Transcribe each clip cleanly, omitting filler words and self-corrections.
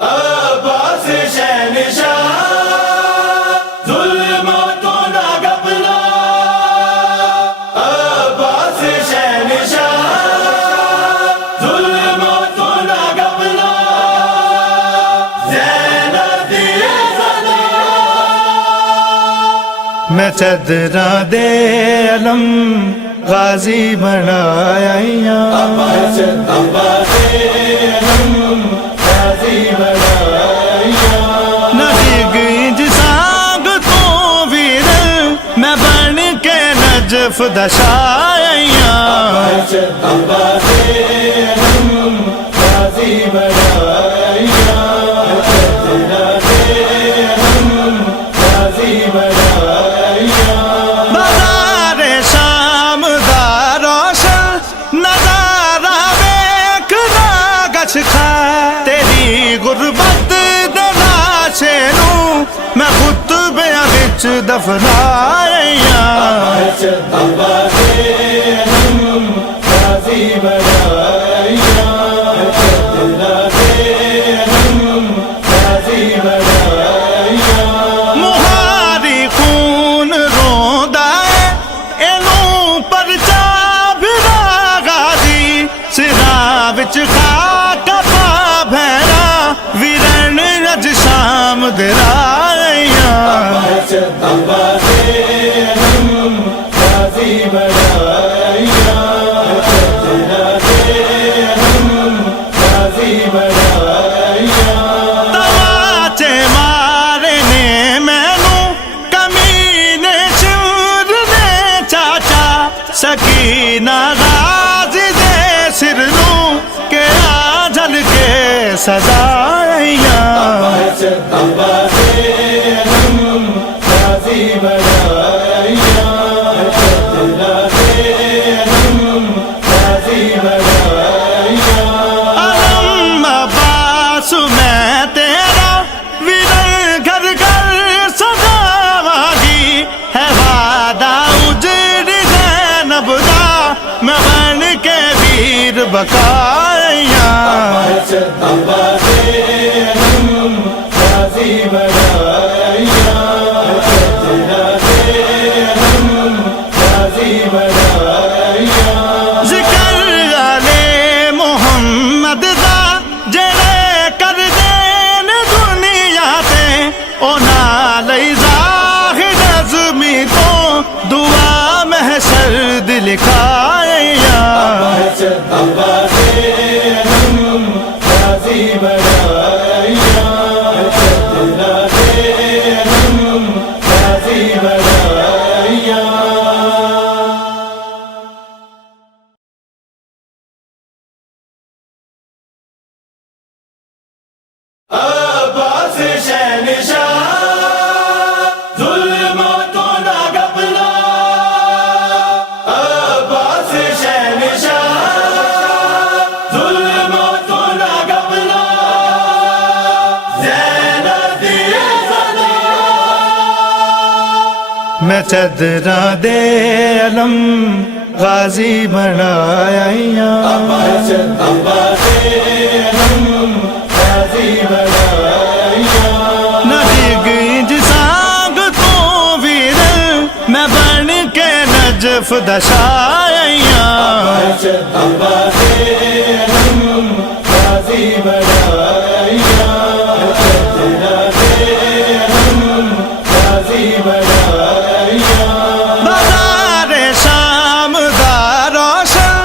عباس شہنشاہ ظلم تو نہ گھبرا، عباس شہنشاہ ظلم تو نہ گھبرا، زینب دی زنا میں چدرا دے علم غازی بنایا عباس دے علم غازی بنایا، نہ گئی جسانگ تو ویر میں بن کے نجف دشایا، عباس دے علم غازی بنایا، چدرا دے علم غازی بنایا، بازار شام دا روشن نظارہ ویکھنا گچھ کھا، تیری غربت دے لاشے نوں میں خطبیاں وچ دفنایا، عباس دے علم غازی بنایا، چدرا دے علم غازی بنایا، مہاری خون روندا ہے اینوں پرچا بھرا غازی، سراں وچ خاک پا بھیرا ویرن اج شام درایا، عباس دے علم غازی بنایا، چدرا دے علم غازی بنایا، تماچے مارنے مینوں کمینے چورنے چاچا، سکینہ غازی دے سر نوں کہ آ جل کے سزایا، عباس دے علم غازی بنایا، چدرا دے علم غازی بنایا، علم عباس میں تیرا ویرن گھر گھر سجاواں گی، ہے وعدہ اجڑ زینب دا میں بن کے ویر بقایا، عباس دے علم غازی بنایا، چدرا دے علم غازی بنایا، ذکر علی محمد دا جڑے کر دین دنیا تے انہاں لئی ظاہر عزمی تو دعا محشر دی لکھایا، عباس دے علم غازی بنایا، چدرا دے علم غازی بنایا، عباس شہنشاہ ظلم تو نہ گھبرا، عباس شہنشاہ ظلم تو نہ گھبرا، زینب دی زنا میں چدرا دے علم غازی بنایا، عباس دے علم غازی بنایا، نہ گئی جسانگ تو ویر میں بن کے نجف دشایا، عباس دے علم غازی بنایا، چدرا دے علم غازی بنایا، بازار شام دا روشن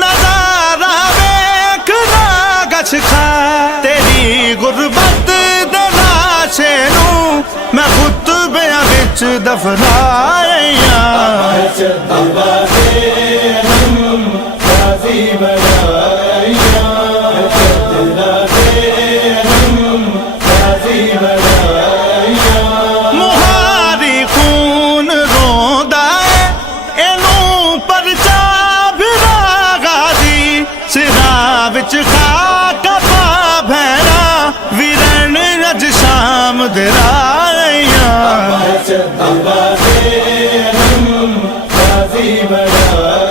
نظارہ ویکھنا گچھ کھا، تیری غربت دے لاشے نوں میں خطبیاں وچ دفنایا، عباس دے علم غازی بنایا، چدرا دے علم غازی بنایا، مہاری خون روندا ہے اینوں پرچا بھرا غازی، سراں وچ خاک پا بھیرا ویرن اج شام درایا، عباس دے علم غازی بنایا،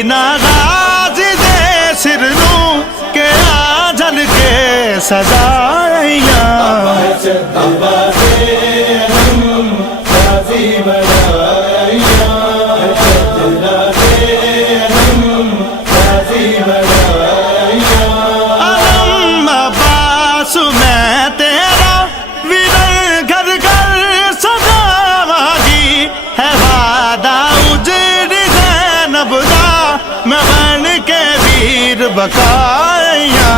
ਸੀਨਾ ਗਾਜ਼ੀ ਦੇ ਸਿਰ ਨੂੰ ਕਿ ਆ ਜਲ ਕੇ ਸਜਾਈਆਂ ਅਲਮ ਅਬਾਸ ਮੈਂ ਤੇਰਾ ਵੀਰ ਘਰ ਘਰ ਸਜਾਵਾਂਗੀ ਹੈ ਵਾਦਾ ਉਜੜ ਜ਼ੈਨਬ ਦਾ ਮੈਂ ਬਣ ਕੇ ਵੀਰ ਬਕਾਇਆ